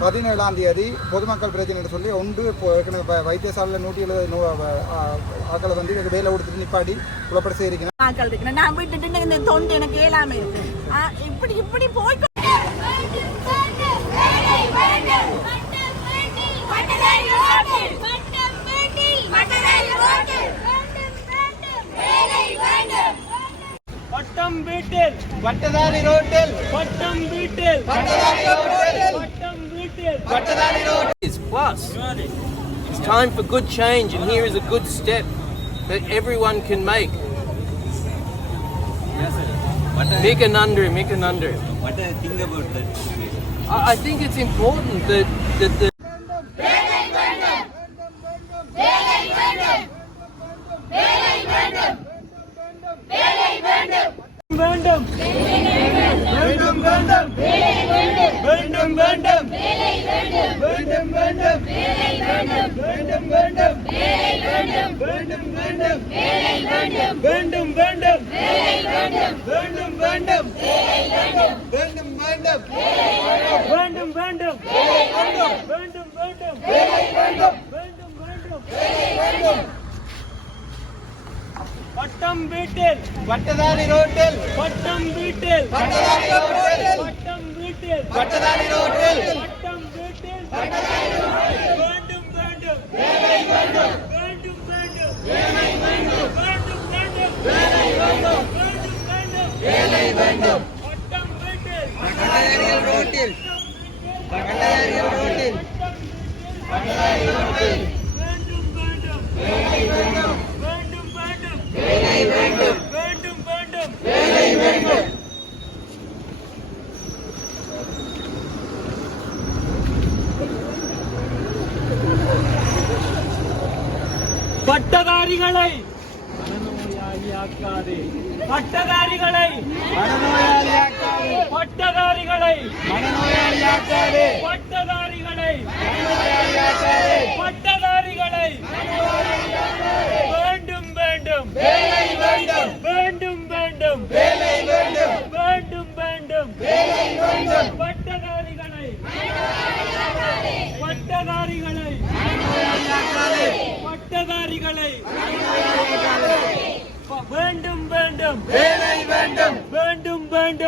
பதினேழாம் தேதி பொதுமக்கள் பிரச்சனை சொல்லி ஒன்று இப்போ ஏற்கனவே வைத்தியசாலையில் நூற்றி எழுபது நூ ஆ- ஆட்களை வந்து எனக்கு வேலை கொடுத்துட்டு நிப்பாடி குழப்படி செய்கிறீங்க ஆட்கள் இருக்கு நான் விட்டுட்டு இந்த தொண்டு எனக்கு ஆ, இப்படி இப்படி போய் பட்டம் வீட்டில். பட்டதாரி ரோட்டில். பட்டம் வீட்டில். பட்டதாரி ரோட்டில். It's plus. It's time for good change, and here is a good step that everyone can make. Make an under, make an under. What do you think about that? I think it's important that, that the வேண்டும் வேண்டும் வேலை வேண்டும் வேண்டும் வேண்டும் வேலை வேண்டும் பட்டம் வீட்டில் பட்டதாரி ரோட்டில் பட்டம் வீட்டில் பட்டதாரி ரோட்டில் பட்டம் வீட்டில் பட்டதாரி ரோட்டில் பட்டம் வீட்டில் பட்டதாரி ரோட்டில் வேண்டும் வேண்டும் வேலை வேண்டும் வேண்டும் வேண்டும் வேலை வேண்டும் வேண்டும் வேண்டும் வேலை வேண்டும் வேண்டும் வேலை வேண்டும் Thank you.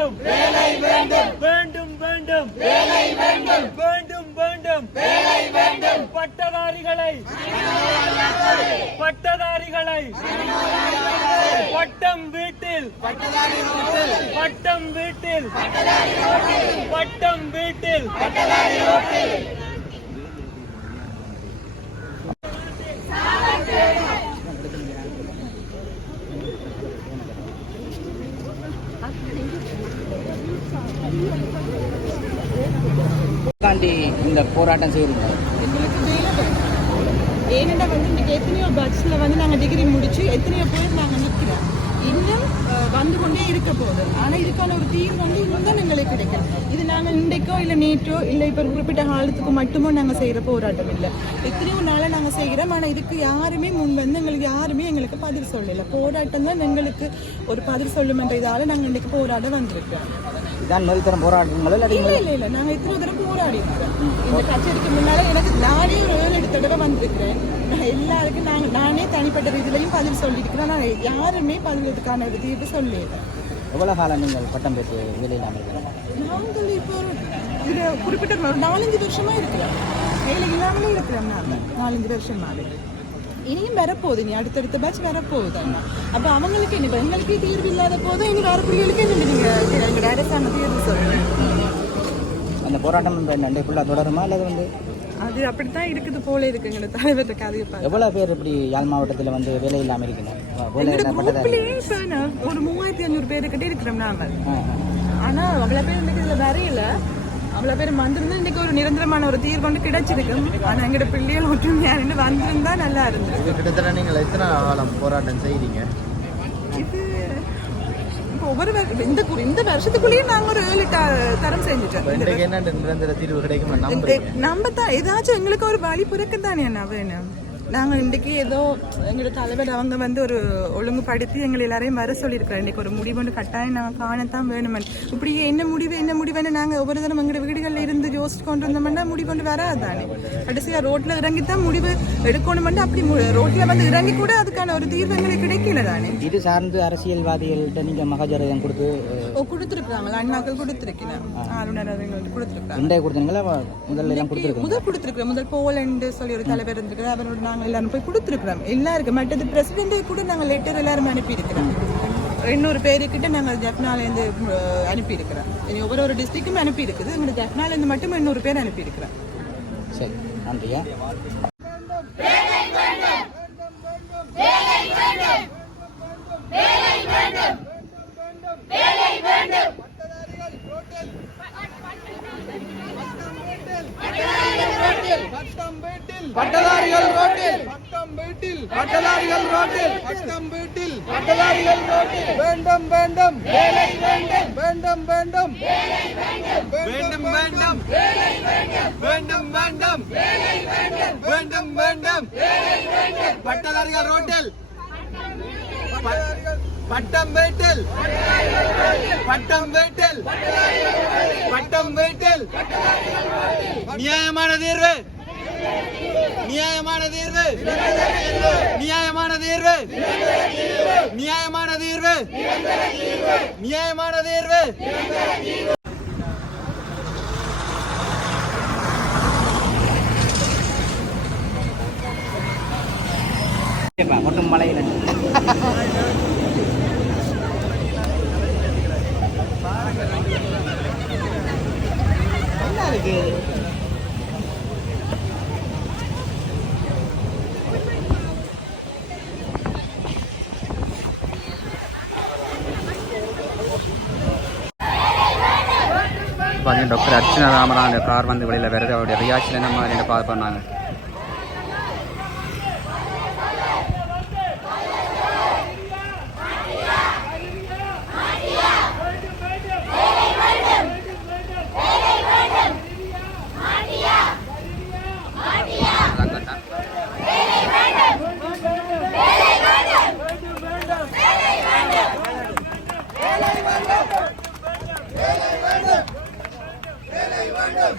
வேண்டும். வேண்டும் வேலை வேண்டும். வேண்டும் வேண்டும். வேலை வேண்டும். வேண்டும் வேண்டும். வேலை வேண்டும். பட்டதாரிகளை. பட்டதாரிகளை. பட்டம் வீட்டில். பட்டம் வீட்டில். பட்டம் வீட்டில். பட்டதாரி ரோட்டில் காண்டி இந்த போராட்டம் செய்கிறீங்க எங்களுக்கு வந்து இன்னைக்கு எத்தனையோ பஸ்ஸில் வந்து நாங்கள் டிகிரி முடிச்சு எத்தனையோ பேர் நாங்கள் நிற்கிறோம். இன்னும் வந்து கொண்டே இருக்க போகுது. ஆனால் இதுக்கான ஒரு தீர்வு வந்து இன்னும் தான் எங்களுக்கு கிடைக்கும். இது நாங்கள் இன்றைக்கோ இல்லை நேற்றோ இல்லை இப்போ குறிப்பிட்ட காலத்துக்கு மட்டுமோ நாங்கள் செய்கிற போராட்டம் இல்லை. எத்தனையோ நாளாக நாங்கள் செய்கிறோம். ஆனால் இதுக்கு யாருமே முன் வந்து எங்களுக்கு யாருமே எங்களுக்கு பதில் சொல்லலை. போராட்டம் தான் எங்களுக்கு ஒரு பதில் சொல்லுமென்ற இதால் நாங்கள் இன்றைக்கு போராட வந்திருக்கோம். இதான் நோய்த்தரம் போராட்டங்களோ இல்லாட்டி இல்ல இல்ல இல்ல. நாங்க இத்தனை தடவை போராடி இருக்கிறோம் இந்த கச்சேரிக்கு முன்னால எனக்கு நானே ஒரு ஏழு எட்டு தடவை வந்திருக்கிறேன். நான் எல்லாருக்கும் நாங்க நானே தனிப்பட்ட இதுலயும் பதில் சொல்லியிருக்கிறேன் ஆனா யாருமே பதில் இதுக்கான தீர்வு சொல்லல எவ்வளோ காலம் நீங்கள் பட்டம் பெற்று வேலை இருக்கிறீங்க? நாங்கள் இப்போ இதுல குறிப்பிட்ட நாலஞ்சு வருஷமா இருக்கிறோம். வேலை இல்லாமலே இருக்கிறோம் நாங்க. நாலஞ்சு வருஷமாவே. இனியும் வரப்போகுது ഇനിയും വരപ്പോകും ഇനി അടുത്തടുത്ത ബാച്ച് വരപ്പോകുതാണ് അപ്പോൾ അവങ്ങൾക്ക് ഇനി എങ്ങൾക്ക് തീർവില്ലാതെ പോകും ഇനി நீங்க எங்க എങ്ങനെ தீர்வு சொல்லுங்க அந்த போராட்டம் நண்டை ஃபுல்லாக தொடருமா அல்லது வந்து அது அப்படித்தான் இருக்குது போல இருக்குங்கிற தலைவர்கிட்ட கதையை எவ்வளவு பேர் இப்படி யாழ் மாவட்டத்தில் வந்து வேலை இல்லாமல் இருக்கிறாங்க ஒரு மூவாயிரத்தி அஞ்சூறு பேருக்கிட்டே இருக்கிறோம் நாங்கள் ஆனால் அவ்வளோ பேர் வந்து இதில் வரையில அவ்வளவு பேர் வந்திருந்தா இன்னைக்கு ஒரு நிரந்தரமான ஒரு தீர்வு வந்து கிடைச்சிருக்கும். ஆனா எங்களோட பிள்ளைகள் ஒற்றுமையா இருந்து வந்திருந்தா நல்லா இருந்தது கிட்டத்தட்ட நீங்கள் எத்தனை காலம் போராட்டம் செய்கிறீங்க இது இப்போ ஒவ்வொரு வரு- இந்த இந்த வருஷத்துக்குள்ளேயே நாங்க ஒரு ஏழு தரம் செஞ்சுட்டோம். இன்றைக்கு நிரந்தர தீர்வு கிடைக்கும் நம்ம தான் ஏதாச்சும் எங்களுக்கு ஒரு வழி பிறக்க தானே என்ன வேணும் நாங்கள் இன்றைக்கு ஏதோ எங்களோட தலைவர் அவங்க வந்து ஒரு ஒழுங்குபடுத்தி எங்களை எல்லாரையும் வர சொல்லியிருக்காரு. இன்றைக்கு ஒரு முடிவு ஒன்று கட்டாயம் நாங்கள் காணத்தான் வேணுமன் இப்படி என்ன முடிவு என்ன முடிவுன்னு நாங்கள் ஒவ்வொரு தரம் எங்களோட வீடுகளில் இருந்து யோசிச்சு கொண்டு வந்தோம்னா முடிவு கொண்டு வராதானே கடைசியாக ரோட்டில் இறங்கி தான் முடிவு எடுக்கணுமெண்டு அப்படி ரோட்டில் வந்து இறங்கி கூட அதுக்கான ஒரு தீர்வு எங்களுக்கு கிடைக்கல தானே? இது சார்ந்து அரசியல்வாதிகள்கிட்ட நீங்கள் மகாஜாரதம் கொடுத்து ஓ கொடுத்துருக்குறாங்களா? அண்ணாக்கள் கொடுத்துருக்கிறேன் ஆளுநர் அவங்களுக்கு கொடுத்துருக்காங்க முதல்ல முதல் கொடுத்துருக்குறோம். முதல் போலண்டு சொல்லி ஒரு தலைவர் இருந்திருக்கிறார். அவரோட நாங்கள் எல்லாரும் போய் கொடுத்துருக்குறோம். எல்லாருக்கும் மற்றது பிரசிடென்ட் கூட நாங்கள் லெட்டர் எல்லாரும் அனுப்பியிருக்கிறோம். எண்ணூறு பேருக்கிட்ட நாங்கள் ஜப்னாலேருந்து அனுப்பியிருக்கிறோம். இனி ஒவ்வொரு ஒரு டிஸ்ட்ரிக்டும் அனுப்பியிருக்குது. எங்களுக்கு ஜப்னாலேருந்து மட்டும் எண்ணூறு பேர் அனுப்பியிருக்கிறோம். சரி. நன்றியா? பட்டதாரிகள் ரோட்டில். பட்டம் வீட்டில். பட்டதாரிகள் ரோட்டில். பட்டம் வீட்டில். பட்டதாரிகள் ரோட்டில். வேண்டும் வேண்டும். வேலை வேண்டும். வேண்டும் வேண்டும். வேண்டும். வேண்டும் வேண்டும். வேண்டும். வேண்டும் வேண்டும். பட்டதாரிகள் ரோட்டில். பட்டம் வீட்டில். பட்டம் வீட்டில். பட்டம் வீட்டில். நியாயமான தீர்வு. நியாயமான தீர்வு. நியாயமான தீர்வு. நியாயமான தீர்வு. நியாயமான தீர்வு. கேட்பா மட்டும் மலையில் நல்லா இருக்கு பார்த்தீங்கன்னா டாக்டர் அர்ச்சனா ராமரான் அந்த கார் வந்து வெளியில் வருது. அவருடைய ரியாக்ஷன் என்ன மாதிரி வேண்டும்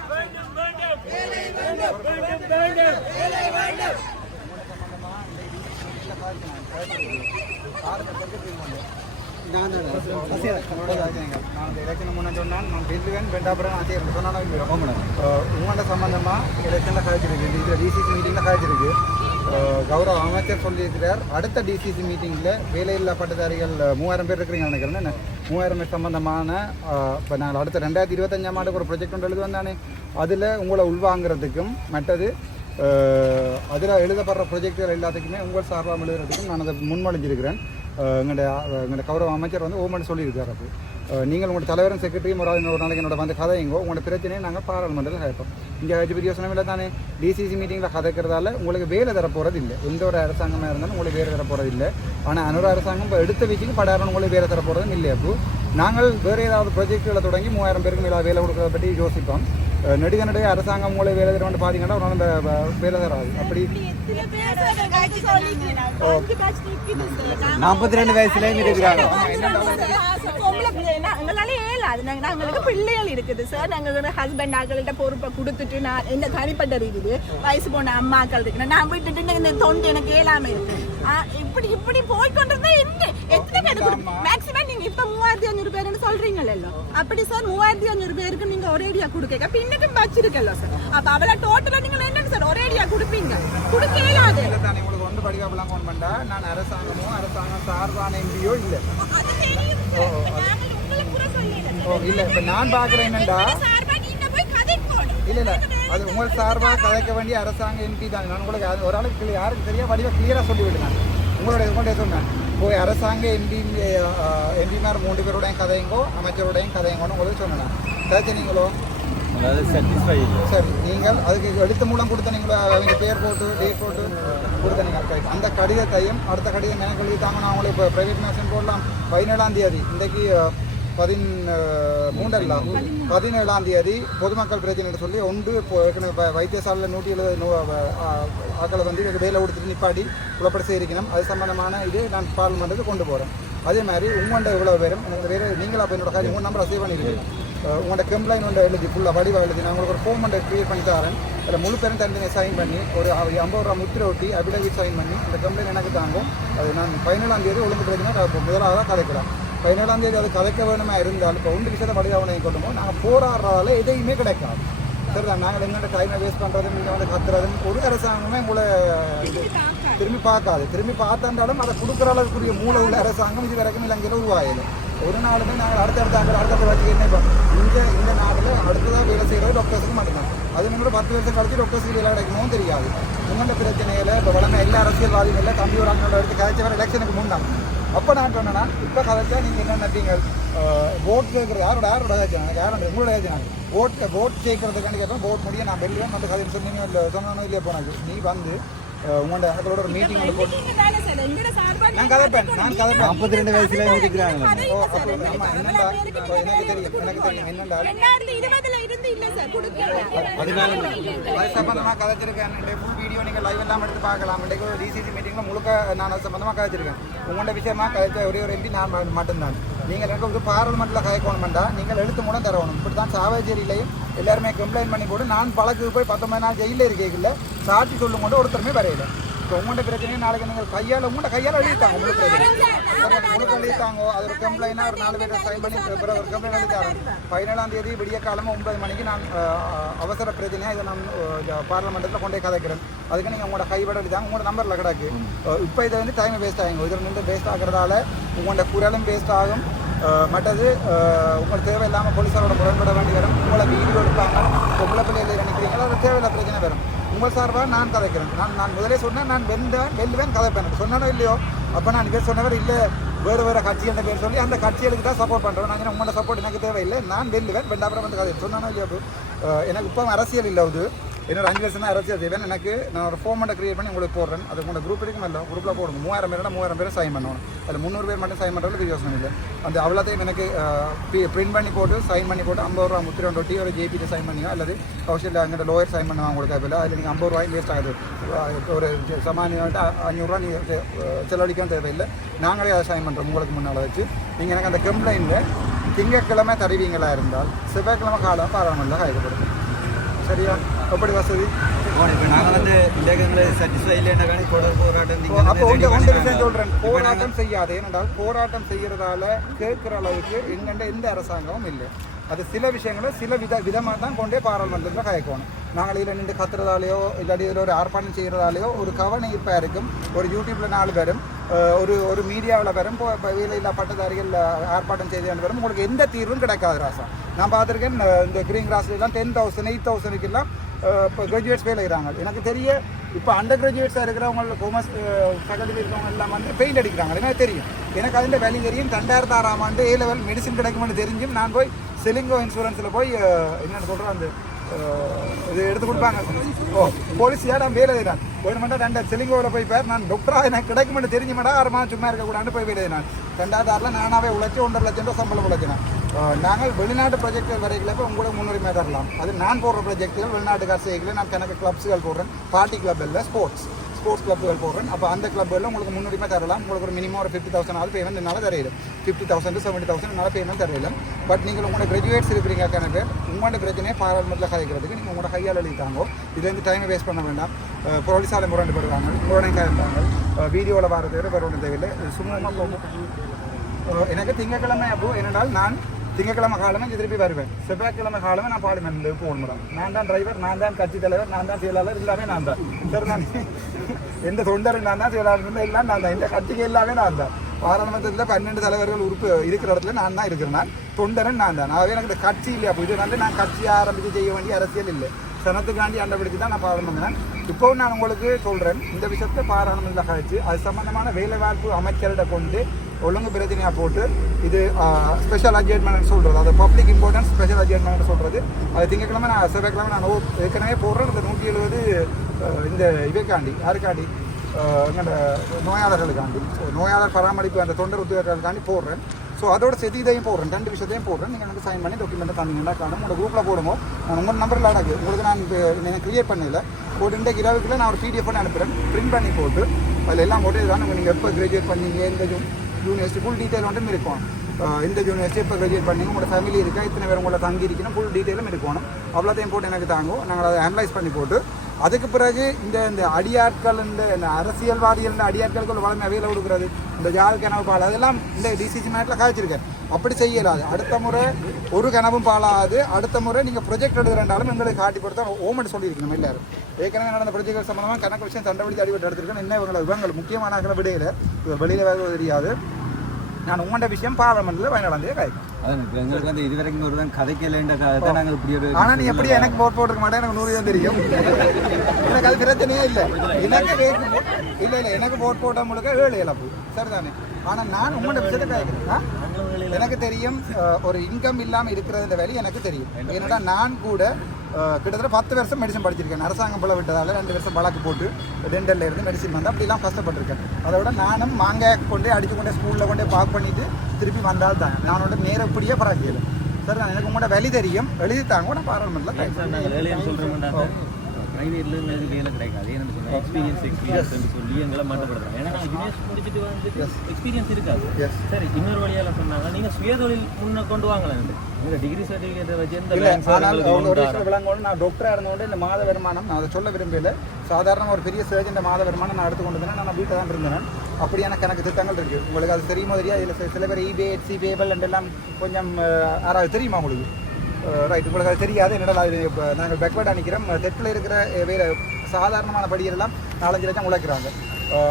நாங்கள் நான் எலெக்ஷன் முன்ன சொன்னான் நான் வெல்லுவேன் வெண்டாப்புறம் நான் செய்யறேன் சொன்னாலும் உங்களோட சம்பந்தமாக எலெக்ஷனில் கழிச்சிருக்கு இதில் டிசிசி மீட்டிங்கில் கழிச்சிருக்கு கௌரவ அமைச்சர் சொல்லியிருக்கிறார் அடுத்த டிசிசி மீட்டிங்கில் வேலையில்லா பட்டதாரிகள் மூவாயிரம் பேர் இருக்கிறீங்க நினைக்கிறேன் என்ன மூவாயிரம் சம்பந்தமான இப்போ நாங்கள் அடுத்த ரெண்டாயிரத்தி இருபத்தஞ்சாம் ஆண்டுக்கு ஒரு ப்ரொஜெக்ட் ஒன்று எழுது வந்தானே அதில் உங்களை உள்வாங்கிறதுக்கும் மற்றது அதில் எழுதப்படுற ப்ரொஜெக்டுகள் எல்லாத்துக்குமே உங்கள் சார்பாக எழுதுறதுக்கும் நான் அதை முன்மொழிஞ்சிருக்கிறேன். எங்களுடைய எங்களுடைய கௌரவ அமைச்சர் வந்து ஓமன் சொல்லியிருக்காரு அப்போ நீங்கள் உங்களோட தலைவரும் செக்ரட்டரியும் ஒரு ஒரு நாளைக்கு என்னோட வந்து கதைங்கோ உங்களோட பிரச்சனையை நாங்கள் பாராளுமன்றத்தில் கேட்போம். இங்கே கட்சி பெரிய தானே? டிசிசி மீட்டிங்கில் கதைக்கிறதால உங்களுக்கு வேலை தரப்போகிறது இல்லை. எந்த ஒரு அரசாங்கமாக இருந்தாலும் உங்களுக்கு வேலை தர போகிறது இல்லை. ஆனால் அனுர அரசாங்கம் இப்போ எடுத்த வீச்சுக்கு படாரம் உங்களுக்கு வேலை தர இல்லை அப்போ நாங்கள் வேறு ஏதாவது ப்ரொஜெக்டுகளை தொடங்கி மூவாயிரம் பேருக்கு மேலே வேலை கொடுக்கறத பற்றி யோசிப்போம். நெடுக நடுக அரசாங்கம் மூலம் வேலை தர வந்து பார்த்தீங்கன்னா ஒரு நாள் இந்த வேலை தராது. அப்படி நாற்பத்தி ரெண்டு வயசுலேயும் இருக்கிறாங்க. பொம்பளை நாங்களுக்கு பிள்ளைகள் இருக்குது சார் நாங்கள் ஹஸ்பண்ட் ஆக்கள்கிட்ட பொறுப்பை கொடுத்துட்டு நான் என்ன தனிப்பட்ட இருக்குது வயசு போன அம்மாக்கள் இருக்கு நான் விட்டுட்டு இந்த தொண்டு எனக்கு ஏழாம இருக்கு ஆ, இப்படி இப்படி போய்கொண்டிருந்தா என்ன? எத்தனை பேர் மேக்சிமம் நீங்க இப்ப மூவாயிரத்தி அஞ்சூறு பேருன்னு சொல்றீங்கல்ல அப்படி சார் மூவாயிரத்தி அஞ்சூறு பேருக்கு நீங்க ஒரேடியா கொடுக்க அப்ப இன்னைக்கும் வச்சிருக்கல சார் அப்ப அவள டோட்டலா நீங்க என்னன்னு சார் ஒரேடியா கொடுப்பீங்க? கொடுக்க இயலாது இல்லை. தானே உங்களுக்கு ஒன்று படிக்காப்பெல்லாம் ஃபோன் பண்ணா நான் அரசாங்கமோ அரசாங்கம் சார்பான எம்பியோ இல்லை. தெரியும் ஓ இல்லை இப்போ நான் பார்க்குறேன் என்னண்டா? இல்லை இல்லை அது உங்கள் சார்பாக கதைக்க வேண்டிய அரசாங்க எம்பி தான். நான் உங்களுக்கு அது ஒரு ஆளுக்கு யாருக்கு தெரியா? வடிவாக கிளியராக சொல்லிவிட்டு நான் உங்களுடைய உங்களுடைய சொன்னேன் போய் அரசாங்க எம்பி எம்பிமார் மூன்று பேருடையும் கதையுங்கோ அமைச்சருடையும் கதையுங்கோன்னு உங்களுக்கு சொன்னேன் கதைச்சு நீங்களோ சரி நீங்கள் அதுக்கு எழுத்து மூலம் கொடுத்த நீங்களோ அவங்க பேர் போட்டு டேட் போட்டு கொடுத்த நீங்கள் correct. அந்த கடிதத்தையும் அடுத்த கடிதம் எனக்கு எழுதித்தாங்க நான் உங்களுக்கு இப்போ ப்ரைவேட் மேஷன் போடலாம் பதினேழாம் தேதி இன்றைக்கு பதின் மூன்றல்ல? பதினேழாம் தேதி பொதுமக்கள் பிரச்சனை சொல்லி ஒன்று இப்போ ஏற்கனவே வைத்தியசாலையில் நூற்றி எழுபது நூ ஆ- ஆட்களை வந்து இதுக்கு வேலை கொடுத்துட்டு நிப்பாடி குழப்படி செய்திருக்கணும். அது சம்பந்தமான இது நான் பார்லிமெண்ட்டுக்கு கொண்டு போகிறேன் அதே மாதிரி உங்கள்கிட்ட இவ்வளோ பேரும் எனக்கு வேறு நீங்களா அப்போ என்னோட காரியம் உங்கள் நம்பரை சேவ் பண்ணியிருக்கேன் உங்களோட கம்ப்ளைண்ட் ஒன்று எழுதி ஃபுல்லாக வடிவாக எழுதி நான் உங்களுக்கு ஒரு ஃபோன் ஒன்று க்ரியேட் பண்ணி தரேன். அதில் முழு பேரும் தனித்தனியாக சைன் பண்ணி ஒரு ஐம்பது ரூபா முத்திரை ஒட்டி அபிடவிட் சைன் பண்ணி அந்த கம்ப்ளைண்ட் எனக்கு தாங்கும். அது நான் பதினேழாம் தேதி ஒழுங்கு பிரச்சனை முதலாவதாக கதைக்கலாம் பதினேழாம் தேதி அது கலைக்க வேணுமா இருந்தால் இப்போ ஒன்று விஷயத்தை வடிவாவனை கொள்ளுமோ நாங்கள் போராடுறதால எதையுமே கிடைக்காது. சரிதான் நாங்கள் எங்கள்கிட்ட டைமை வேஸ்ட் பண்ணுறதும் நீங்கள் வந்து கத்துறதும் ஒரு அரசாங்கமே உங்களை இது திரும்பி பார்க்காது. திரும்பி பார்த்தாண்டாலும் அதை கொடுக்குற அளவுக்குரிய மூளை உள்ள அரசாங்கம் இது வரைக்கும் இலங்கையில் உருவாயிடும் ஒரு நாளுமே நாங்கள் அடுத்தடுத்த ஆண்டு அடுத்தடுத்த வச்சு என்ன இப்போ இங்கே இந்த நாட்டில் அடுத்ததாக வேலை செய்கிறது டாக்டர்ஸுக்கு மட்டும்தான். அது நீங்களோட பத்து வருஷம் கழிச்சு டாக்டர்ஸுக்கு வேலை கிடைக்குமோ தெரியாது. உங்களோட பிரச்சனையில் இப்போ வளமை எல்லா அரசியல்வாதிகளில் தம்பி ஒரு அண்ணோட எடுத்து கதைச்சவர் எலெக்ஷனுக்கு முன்னாள் அப்போ நான் சொன்னேன்னா இப்போ கதைச்சா நீங்கள் என்ன நினைப்பீங்க? ஓட் கேட்குறது யாரோட யாரோட கேட்கணும் யாரோட உங்களோட கேட்கணும் ஓட் ஓட் கேட்கறதுக்காண்டி கேட்பேன் ஓட் முடிய நான் வெல்லுவேன் வந்து கதை சொன்னீங்க இல்லை சொன்னானோ இல்லையா? போனாக்கு நீ வந்து உங்களோட அதோட ஒரு மீட்டிங் ஒன்று போட்டு நீங்க தானே சார். எங்கட சார்பா நான் கதைப்பேன். நான் கதைப்பேன். நாற்பத்தி ரெண்டு வயசுல இருக்கிறாங்க ஓ அப்போ ஆமாம் என்னண்டா இப்போ எனக்கு தெரியும் எனக்கு தெரியும் இல்ல சார். கொடுக்கல அது சம்பந்தமாக கதைச்சிருக்கேன். வீடியோ நீங்கள் லைவ் எல்லாம் எடுத்து பார்க்கலாம். இன்றைக்கு ஒரு டிசிசி மீட்டிங்கில் முழுக்க நான் அது சம்பந்தமாக கதைச்சிருக்கேன். உங்களோட விஷயமா கதைச்ச ஒரே ஒரு எம்பி நான் மட்டும்தான். நீங்கள் எனக்கு ஒரு பாராளுமன்றத்தில் கதைக்கணுமெண்டா நீங்கள் எழுத்து மூலம் தரணும். இப்படி தான் சாவேச்சேரியிலையும் எல்லாருமே கம்ப்ளைண்ட் பண்ணி போட்டு நான் பழக்கு போய் பத்தொன்பது நாள் ஜெயிலில் இருக்கேங்கல்ல சாட்சி சொல்லும் கொண்டு ஒருத்தருமே வரையில. இப்போ உங்களோட பிரச்சனையும் நாளைக்கு நீங்கள் கையால் உங்களோட கையால் எழுதிட்டாங்க உங்களுக்கு உங்களுக்கு எழுதிட்டாங்க அது ஒரு கம்ப்ளைண்டாக ஒரு நாலு பேர் சைன் பண்ணி பிறகு ஒரு கம்ப்ளைண்ட் எழுதிட்டாங்க. பதினேழாம் தேதி விடிய காலம் ஒன்பது மணிக்கு நான் அவசர பிரச்சனையாக இதை நான் பார்லமெண்ட்டில் கொண்டே கதைக்கிறேன். அதுக்கு நீங்கள் உங்களோட கைவிட எழுதிட்டாங்க உங்களோட நம்பரில் கிடக்கு. இப்போ இதை வந்து டைம் வேஸ்ட் ஆகுங்க இதில் நின்று வேஸ்ட் ஆகிறதால உங்களோட குரலும் வேஸ்ட் ஆகும். மற்றது உங்களுக்கு தேவையில்லாமல் போலீஸாரோட முரண்பட வேண்டி வரும். உங்களை வீடியோ எடுப்பாங்க. பொம்பளை பிள்ளைகள் நினைக்கிறீங்களோ அது தேவையில்ல பிரச்சனை வரும். உங்கள் சார்பாக நான் கதைக்கிறேன். நான் நான் முதலே சொன்னேன் நான் வெந்தேன் வெல்லுவேன் கதைப்பேன். சொன்னனோ இல்லையோ? அப்போ நான் பேர் சொன்னவர் இல்லை. வேறு வேறு கட்சி என்ற பேர் சொல்லி அந்த கட்சிகளுக்கு தான் சப்போர்ட் பண்ணுறேன் நான் உங்களோட சப்போர்ட் எனக்கு தேவையில்லை. நான் வெல்லுவேன் வெண்டாபுரம் வந்து கதை சொன்னானோ இல்லையோ எனக்கு இப்போ அரசியல் இல்லை அது. என்னோட அஞ்சு வருஷம் தான் அரசியல் செய்வேன். எனக்கு நான் ஒரு ஃபார்மெட்டை க்ரியேட் பண்ணி உங்களுக்கு போடுறேன். அது உங்களோட குரூப் இருக்கும் இல்லை குரூப்பில் போடணும் மூவாயிரம் பேர்னா மூவாயிரம் பேர் சைன் பண்ணணும். அதில் முந்நூறு பேர் மட்டும் சைன் பண்ணுறது யோசனை இல்லை. அந்த அவ்வளோத்தையும் எனக்கு பிரிண்ட் பண்ணி போட்டு சைன் பண்ணி போட்டு ஐம்பது ரூபா முத்திரி முத்திரை ஒட்டி ஒரு ஜேபியில் சைன் பண்ணியோ அல்லது கௌஷல் அங்கே லோயர் சைன் பண்ணுவாங்க உங்களுக்கு அதில். அதில் நீங்கள் ஐம்பது ரூபாயும் வேஸ்ட் ஆகுது. ஒரு சமானியம் அஞ்சூறுரூவா நீங்கள் செலவழிக்கவும் தேவையில்லை. நாங்களே அதை சைன் பண்ணுறோம் உங்களுக்கு முன்னால் வச்சு. நீங்கள் எனக்கு அந்த கம்ப்ளைண்ட்டில் திங்கட்கிழமை தருவீங்களா இருந்தால் செவ்வாய்க்கிழமை காலம் பாராளுமன்றம் காயப்படும் சரியா? எப்படி வசதி இப்போ நாங்கள் வந்து இந்த சாட்டிஸ்ஃபை இல்லைன்னா காணி தொடர் போராட்டம் இப்போ அப்போ ஒன்று ஒன்று விஷயம் சொல்கிறேன் போராட்டம் செய்யாது. ஏனென்றால் போராட்டம் செய்கிறதால கேட்குற அளவுக்கு எங்கண்ட எந்த அரசாங்கமும் இல்லை. அது சில விஷயங்களை சில வித விதமாக தான் கொண்டே பாராளுமன்றத்தில் கயக்கணும் நாங்கள் இதில் நின்று கத்துறதாலேயோ இல்லாட்டி இதில் ஒரு ஆர்ப்பாட்டம் செய்கிறதாலேயோ ஒரு கவன ஈர்ப்பாக இருக்கும். ஒரு யூடியூப்பில் நாலு பேரும் ஒரு ஒரு மீடியாவில் வரும் வேலையில்லா பட்டதாரிகள் ஆர்ப்பாட்டம் செய்து வரும். உங்களுக்கு எந்த தீர்வும் கிடைக்காது ராசா. நான் பார்த்துருக்கேன் இந்த கிரீன் கிராஸ்லாம் டென் தௌசண்ட் எயிட் தௌசண்ட்க்கெல்லாம் இப்போ கிராஜுவேட்ஸ் ஃபெயில் ஆகிறாங்க எனக்கு தெரிய இப்போ அண்டர் கிராஜுவேட்ஸாக இருக்கிறவங்க கோமர்ஸ் ஃபேக்கல்ட்டியில் இருக்கிறவங்க எல்லாம் வந்து பெயிண்ட் அடிக்கிறாங்க. எனக்கு தெரியும். எனக்கு அதில் வேலை தெரியும் ரெண்டாயிரத்து ஆறாம் ஆண்டு ஏ லெவல் மெடிசன் கிடைக்கும்னு தெரிஞ்சும் நான் போய் செலிங்கோ இன்சூரன்ஸில் போய் என்னென்னு சொல்கிறேன் அந்த இது எடுத்து கொடுப்பாங்க. ஓ போலீஸியாக நான் வேலை செய்கிறேன் வேணுமெண்டா ரெண்டு செலிங்கோவில் போய் பேர். நான் டாக்டராக எனக்கு கிடைக்குமென்னு தெரிஞ்சு மேடம் ஆறு மாதம் சும்மா இருக்கக்கூடாதுன்னு போய் வேலை நான். ரெண்டாவது ஆறில் நானாவே உழைச்சி ஒன்றரை லட்சம் ரூபா சம்பளம் உழைச்சினேன் நாங்கள் வெளிநாட்டு ப்ராஜெக்ட் வரைக்கும் உங்களோட முன்னுரிமை தரலாம். அது நான் போடுற ப்ராஜெக்ட்டுகள் வெளிநாட்டு செய்கிறேன் நான் கணக்கு கிளப்ஸுகள் போடுறேன். பார்ட்டி கிளப் இல்லை ஸ்போர்ட்ஸ் ஸ்போர்ட்ஸ் கிளப்புகள் போடுறேன். அப்போ அந்த கிளப்புகளில் உங்களுக்கு முன்னுரிமை தரலாம். உங்களுக்கு ஒரு மினிமம் ஒரு ஃபிஃப்டி தௌசண்ட் ஆகுது பேமெண்ட் என்னால் தரையில ஃபிஃப்டி தௌசண்ட் செவன்ட்டி தௌசண்ட் என்னால் பேமெண்ட் தரையில பட் நீங்கள் உங்களோட கிராஜுவேட்ஸ் இருக்கிறீங்க கணக்கு உங்களோட பிரச்சனையை பாராளுமன்றத்தில் கதைக்கிறதுக்கு நீங்கள் உங்களோட கையால் எழுதிட்டாங்க இதுலேருந்து டைமை வேஸ்ட் பண்ண வேண்டாம். போலீஸால் முரண்டு போடுவாங்க உங்களோட கலந்தாங்க. வீடியோவில் வரது வேறு வேறு ஒன்றும் தேவையில்லை சும்மா எனக்கு திங்கக்கிழமை அப்போ என்னென்றால் நான் திங்கக்கிழமை காலமே திருப்பி வருவேன் செவ்வாய்க்கிழமை காலமே நான் பார்லிமெண்ட்ல போகணும் மேடம் நான் தான் டிரைவர் நான் தான் கட்சி தலைவர் நான் தான் செயலாளர் எல்லாமே நான் தான் சரி நான் எந்த தொண்டர் நான் தான் செயலாளர் இருந்தால் எல்லாம் நான் தான் இந்த கட்சிக்கு எல்லாமே நான் தான் பாராளுமன்றத்தில் பன்னெண்டு தலைவர்கள் உறுப்பு இருக்கிற இடத்துல நான் தான் இருக்கிறேன் நான் தொண்டரன் நான் தான் ஆகவே எனக்கு இந்த கட்சி இல்லையா அப்போ இது வந்து நான் கட்சி ஆரம்பித்து செய்ய வேண்டிய அரசியல் இல்லை சனத்துக்காண்டி அண்டபிடிச்சு தான் நான் பாராளுமன்றம் இப்போவும் நான் உங்களுக்கு சொல்கிறேன் இந்த விஷயத்தை பாராளுமன்ற கழிச்சு அது சம்பந்தமான வேலைவாய்ப்பு அமைச்சர்கிட்ட கொண்டு ஒழுங்கு பிரச்சனையாக போட்டு இது ஸ்பெஷல் அட்ஜெட்மெண்ட் சொல்கிறது அது பப்ளிக் இம்பார்ட்டன்ஸ் ஸ்பெஷல் அட்ஜெட்மெண்ட் சொல்கிறது அது திங்கக்கிழமை நான் செவ்வாய்க்கிழமை நான் ஓ- ஏற்கனவே போடுறேன். இந்த நூற்றி எழுபது இந்த இவைக்காண்டி யாருக்காண்டி? எங்களோட நோயாளர்களுக்காண்டி. நோயாளர் பராமரிப்பு அந்த தொண்டர் உத்தியோகர்களுக்காண்டி போடுறேன். ஸோ அதோட செதி இதையும் போடுறேன். ரெண்டு விஷயத்தையும் போடுறேன். நீங்கள் எனக்கு சைன் பண்ணி டாக்குமெண்ட் தந்தீங்கன்னா காணும் உங்களோட குரூப்பில் போடுமோ நான் உங்கள் நம்பரில் எனக்கு உங்களுக்கு நான் எனக்கு க்ரியேட் பண்ணல. ஒரு இன்றைக்கு இரவுக்குள்ளே நான் ஒரு பிடிஎஃப் பண்ணி அனுப்புகிறேன் பிரிண்ட் பண்ணி போட்டு அதில் எல்லாம் போட்டு இதான் நீங்கள் எப்போ கிராஜுவேட் பண்ணீங்க எந்த யூனிவர்சிட்டி ஃபுல் டீட்டெயில் மட்டும் இருக்கும். இந்த யூனிவர்சிட்டி இப்போ கிராஜுவேட் பண்ணி உங்களோட ஃபேமிலி இருக்கா இத்தனை பேர் உங்களை தங்கி இருக்கணும் ஃபுல் டீட்டெயிலும் இருக்கணும் அவ்வளோத்தையும் போட்டு எனக்கு தாங்கும் நாங்கள் அதை அனலைஸ் பண்ணி போட்டு அதுக்கு பிறகு இந்த இந்த அடியாட்கள் இந்த அரசியல்வாதிகள் இந்த அடியாட்களுக்கு வளமை வேலை கொடுக்குறது இந்த ஜாதி கனவு பால் அதெல்லாம் இந்த டிசிசி மேட்டில் காய்ச்சிருக்கேன் அப்படி செய்யலாது அடுத்த முறை ஒரு கனவும் பாலாது அடுத்த முறை நீங்கள் ப்ரொஜெக்ட் எடுக்கிறண்டாலும் எங்களுக்கு காட்டி கொடுத்தா ஓமெண்ட் சொல்லியிருக்கணும் எல்லாரும். ஏற்கனவே நடந்த ப்ரொஜெக்ட் சம்மந்தமாக கணக்கு விஷயம் தண்டபடி அடிபட்டு எடுத்திருக்கேன் என்ன இவங்களை இவங்க முக்கியமான விடையில வெளியில் வேறு தெரியாது. நான் உங்களோட விஷயம் காய்க்கும். அதான் இப்போ எங்களுக்கு வந்து இது வரைக்கும் ஒரு தான் கதைக்கலைன்ற தான் நாங்கள் இப்படி ஒரு ஆனா நீ எப்படி எனக்கு போட் போட்டிருக்க மாட்டேன் எனக்கு நூறு தான் தெரியும். எனக்கு அது பிரச்சனையே இல்லை. எனக்கு போ- இல்ல இல்ல எனக்கு போட் போட்ட முழுக்க ஏழு இழப்பு சரிதானே? ஆனா நான் உங்களோட விஷயத்தை கேட்கிறேன் எனக்கு தெரியும் ஒரு இன்கம் இல்லாம இருக்கிறது வேலை எனக்கு தெரியும். என்னடா நான் கூட கிட்டத்தட்ட பத்து வருஷம் மெடிசன் படிச்சிருக்கேன். அரசாங்கம் போல விட்டதால ரெண்டு வருஷம் வழக்கு போட்டு டென்டல்ல இருந்து மெடிசன் வந்து அப்படிலாம் கஷ்டப்பட்டிருக்கேன். அதை விட நானும் மாங்காய் கொண்டே அடிச்சு கொண்டே ஸ்கூல்ல கொண்டே பார்க் பண்ணிட்டு திருப்பி வந்தால் தான். நான் வந்து நேரப்படியே பராக்கியல சரி நான் எனக்கு உங்களோட வழி தெரியும். எழுதி தாங்க நான் பாராளுமன்றத்தில் நாங்கள் ப்ரைவேட்ல எங்களுக்கு வேலை கிடைக்காது. ஏன்னு சொன்னால் எக்ஸ்பீரியன்ஸ் எக்ஸ்பீரியன்ஸ் சொல்லி எங்களை மாட்டப்படுறாங்க ஏன்னா நான் யூனிவர்சிட்டி முடிச்சுட்டு வந்து எக்ஸ்பீரியன்ஸ் இருக்காது. சரி இன்னொரு வழியால சொன்னாங்க. நீங்க சுயதொழில் முன்ன கொண்டு வாங்கலாம் நீங்க டிகிரி சர்டிஃபிகேட் வச்சு எந்த இல்ல விளங்கணும் நான் டாக்டராக இருந்தோண்டு இந்த மாத வருமானம். நான் அதை சொல்ல விரும்பல சாதாரண ஒரு பெரிய சர்ஜன் மாத வருமானம் நான் எடுத்து கொண்டு வந்தேன் நான் வீட்டில் தான் இருந்தேன். அப்படியான கணக்கு திட்டங்கள் இருக்கு. உங்களுக்கு அது தெரியுமோ தெரியா இதில் சில- பேர் இபே பேபல் எல்லாம் கொஞ்சம் யாராவது தெரியுமா உங்களுக்கு? ரைட் உங்களுக்கு அது தெரியாது. என்னடா இது இப்போ நாங்கள் பேக்வேர்டாக நிற்கிறோம் தெற்கில் இருக்கிற வேறு சாதாரணமான படியெல்லாம் நாலஞ்சு லட்சம் உழைக்கிறாங்க.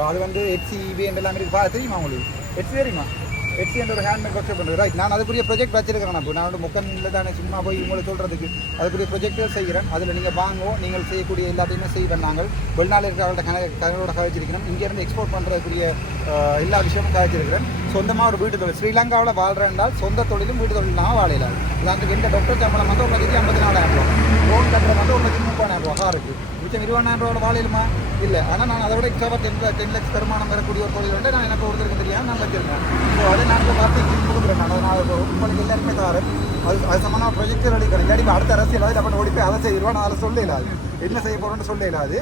அது வந்து ஹெச்சி இபி என்றெல்லாம் இருக்கு. பா தெரியுமா உங்களுக்கு? ஹெச்சி தெரியுமா? ஹெச்சி என்ற ஒரு ஹேண்ட்மேட் ஒர்க் பண்ணுறது ரைட் நான் அதுக்குரிய ப்ரொஜெக்ட் வச்சிருக்கிறேன் இப்போ நான் வந்து முக்கன்ல தானே சும்மா போய் உங்களுக்கு சொல்கிறதுக்கு அதுக்குரிய ப்ரொஜெக்ட் செய்கிறேன். அதில் நீங்கள் வாங்குவோம் நீங்கள் செய்யக்கூடிய எல்லாத்தையுமே செய்வேன் நாங்கள். வெளிநாட்டில் இருக்கிறவங்கள்ட்ட கணக்கு கணவரோட கழிச்சிருக்கிறோம் இங்கேருந்து எக்ஸ்போர்ட் பண்ணுறதுக்குரிய எல்லா விஷயமும் கழிச்சிருக்கிறேன் சொந்தமாக ஒரு வீட்டு தொழில். ஸ்ரீலங்காவில் வாழ்கிறேன்டால் சொந்த தொழிலும் வீட்டு தொழில் நான் வாழையில உதாரணத்துக்கு எந்த டாக்டர் சம்பளம் வந்து ஒரு லட்சத்தி ஐம்பத்தி நாலாயிரம் ரூபா லோன் கட்டுறது வந்து ஒரு லட்சத்தி முப்பதாயிரம் ரூபா இருக்குது மிச்சம் இருபதாயிரம் வாழையுமா வாழையிலுமா இல்லை. ஆனால் நான் அதை விட எக்ஸ்ட்ராவாக டென் டென் லேக்ஸ் வருமானம் பெறக்கூடிய ஒரு தொழில் வந்து நான் எனக்கு ஒருத்தருக்கு தெரியாது நான் வச்சிருக்கேன் ஸோ அதை நான் பார்த்து கொடுக்குறேன் நான். அதை நான் உங்களுக்கு எல்லாருமே தரேன் அது அது சம்மந்தமாக ப்ரொஜெக்ட் அடிக்கிறேன் இல்லாடி அடுத்த அரசியல் அதை நம்ம ஓடி போய் அதை செய்திருவோம் நான் அதை சொல்ல இல்லாது என்ன செய்ய போகிறோன்னு சொல்ல இல்லாது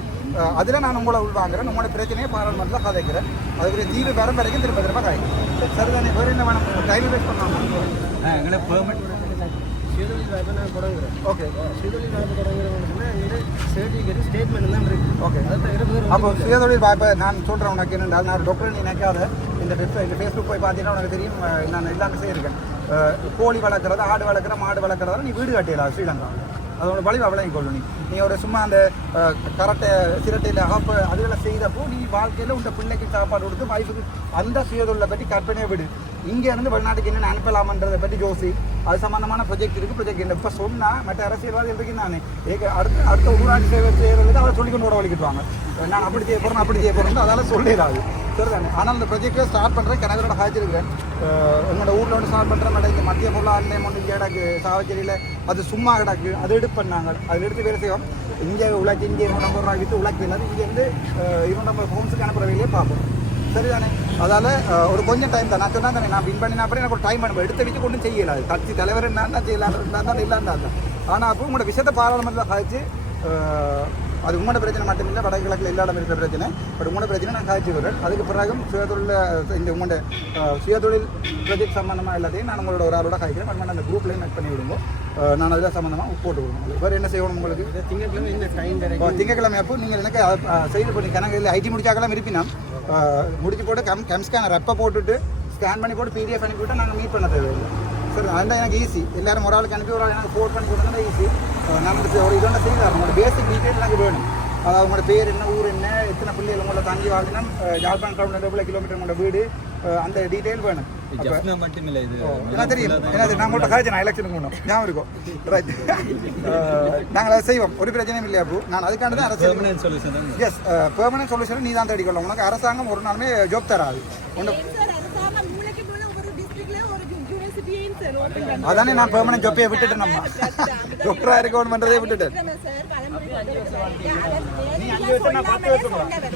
அதில் நான் உங்களை உள்வாங்குறேன். உங்களோட பிரச்சனையை பாராளுமன்றத்தில் கதைக்கிறேன். அதுக்குரிய தீவு வரும் வரைக்கும் திரும்ப திரும்ப காய்க்கும். சரிதானே? வேறு என்ன வேணும்? டைம் வேஸ்ட் பண்ணாமல் எங்களை பெர்மிட் தொடங்குறேன் ஓகே. எங்களுக்கு சர்டிஃபிகேட் ஸ்டேட்மெண்ட் தான் இருக்கு. ஓகே. அதை தவிர வேறு அப்போ சுயதொழில் வாய்ப்பை நான் சொல்கிறேன் உனக்கு என்னென்றால் நான் டாக்டர் நீ நினைக்காத. இந்த வெப்சைட் இந்த ஃபேஸ்புக் போய் பார்த்தீங்கன்னா உனக்கு தெரியும் நான் எல்லாமே செய்யிருக்கேன் கோழி வளர்க்குறது ஆடு வளர்க்குற மாடு வளர்க்குறதால நீ வீடு கட்டிடலாம் ஸ்ரீலங்கா. அதோட வழி விளங்கி கொள்ளு நீ. நீ ஒரு சும்மா அந்த கரட்டை சிரட்டையில் ஆப்பு அதுகளை செய்தப்போ நீ வாழ்க்கையில் உங்கள் பிள்ளைக்கு சாப்பாடு கொடுத்து வைஃபுக்கு அந்த சுயதொழிலை பற்றி கற்பனையை விடு. இங்கே இருந்து வெளிநாட்டுக்கு என்னென்ன அனுப்பலாமன்றதை பற்றி யோசி அது சம்மந்தமான ப்ரொஜெக்ட் இருக்குது ப்ரொஜெக்ட் என்ன? இப்போ சொன்னால் மற்ற அரசியல்வாதிகள் இருக்கு நான் ஏக அடுத்த அடுத்த ஊராட்சி சேவை செய்கிறது அதை சொல்லி கொண்டு வலிக்கிட்டுவாங்க. நான் அப்படி செய்ய போகிறேன் அப்படி செய்ய போகிறேன் அதால் சொல்லிடாது சரிதானே? ஆனால் அந்த ப்ரொஜெக்டை ஸ்டார்ட் பண்ணுறேன் கனகரோட காய்ச்சிருக்கிறேன் உங்களோட ஊரில் வந்து ஸ்டார்ட் பண்ணுற மேடம் இந்த மத்திய பொருளாதாரம் ஒன்று இங்கே கிடக்கு சாவச்சேரியில் அது சும்மா கிடக்கு அது எடுத்து பண்ணாங்க. அது எடுத்து வேலை செய்வோம். இங்கே உழைச்சி இங்கே இரநூறு நம்பர் விற்று உழைக்க இல்லாது இங்கேருந்து நம்ம ஹோம்ஸுக்கு அனுப்புகிற வேலையே பார்ப்போம். சரிதானே? அதால ஒரு கொஞ்சம் டைம் தான். நான் சொன்னா தானே நான் வின் பண்ணினா அப்புறம் எனக்கு ஒரு டைம் அனுப்ப எடுத்து வச்சு கொண்டும் செய்யலாது கட்சி தலைவர் என்ன தான் செய்யலாம் தான் இல்லாண்டா தான் ஆனால் அப்போ உங்களோட விஷயத்தை பாராளுமன்றத்தில் காய்ச்சி அது உங்களோட பிரச்சனை மட்டும் இல்லை வடகிழக்கில் எல்லா இடம் இருக்கிற பிரச்சனை. பட் உங்களோட பிரச்சனை நான் காய்ச்சி விடுறேன். அதுக்கு பிறகும் சுயதொழில் இந்த உங்களோட சுயதொழில் ப்ராஜெக்ட் சம்மந்தமாக எல்லாத்தையும் நான் உங்களோட ஒரு ஆளோட காய்க்கிறேன். பட் அந்த குரூப்லேயும் மேக் பண்ணி விடுங்க. நான் அதில் சம்மந்தமாக போட்டு விடுவோம் வேறு என்ன செய்யணும் உங்களுக்கு? இப்போ திங்கட்கிழமை அப்போ நீங்கள் எனக்கு செய்து பண்ணி கணக்கு இல்லை ஐடி முடிச்சாக்கெல்லாம் இருப்பினா முடிச்சு போட்டு கம் கம் ஸ்கேனர் ரெப்பை போட்டுட்டு ஸ்கேன் பண்ணி போட்டு பிடிஎஃப் அனுப்பிவிட்டு நாங்கள் மீட் பண்ண தேவையில்லை. சார் அதுதான் எனக்கு ஈஸி எல்லாரும் ஒரு ஆளுக்கு அனுப்பி ஒரு ஆள் எனக்கு ஃபோன் பண்ணி கொடுத்தா ஈஸி நம்ம ஒரு இதோட செய்தார் நம்மளோட பேசிக் டீட்டெயில் எனக்கு வேணும். அதாவது உங்களோட பேர் என்ன ஊர் என்ன எத்தனை பிள்ளைகள் உங்களை தங்கி வாழ்ந்தா யாழ்ப்பாணம் டவுன் எவ்வளோ கிலோமீட்டர் உங்களோட வீடு அந்த டீட்டெயில் வேணும். அப்போ ஜப்னா மட்டும் இல்லை இது என்ன தெரியும். என்ன தெரியும். நான் உங்கள்கிட்ட காய்ச்சி நான் எலெக்ஷனுக்கு முன்னும் ஞாபகம் இருக்கும் ரைட் நாங்கள் அதை செய்வோம். ஒரு பிரச்சனையும் இல்லையா பூ நான் அதுக்காண்டி தான் permanent solution yes permanent solution நீ தான் தேடிக்கொள்ள உனக்கு அரசாங்கம் ஒரு நாளுமே ஜாப் தராது. அதானே நான் பெர்மனன்ட் ஜாப்பையை விட்டுட்டு நம்ம. டாக்டராக விட்டுட்டேன். சார் பலமுறை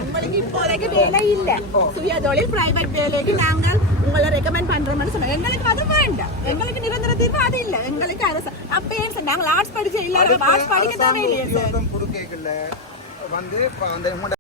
உங்களுக்கு இப்போதைக்கு வேலை இல்ல. சுய தொழில் பிரைவேட் வேலைக்கு நாங்கள் உங்களை ரெக்கமெண்ட் பண்றோம்னு சொன்னாங்க எங்களுக்கு அது வேண்டாம். எங்களுக்கு நிரந்தர தீர்வு அது இல்ல. எங்களுக்கு அரசு அப்ப ஏன் சார்? நாங்கள் ஆர்ட்ஸ் படிச்ச இல்ல ஆர்ட்ஸ் படிக்க தேவையில்லையே சார். வந்து அந்த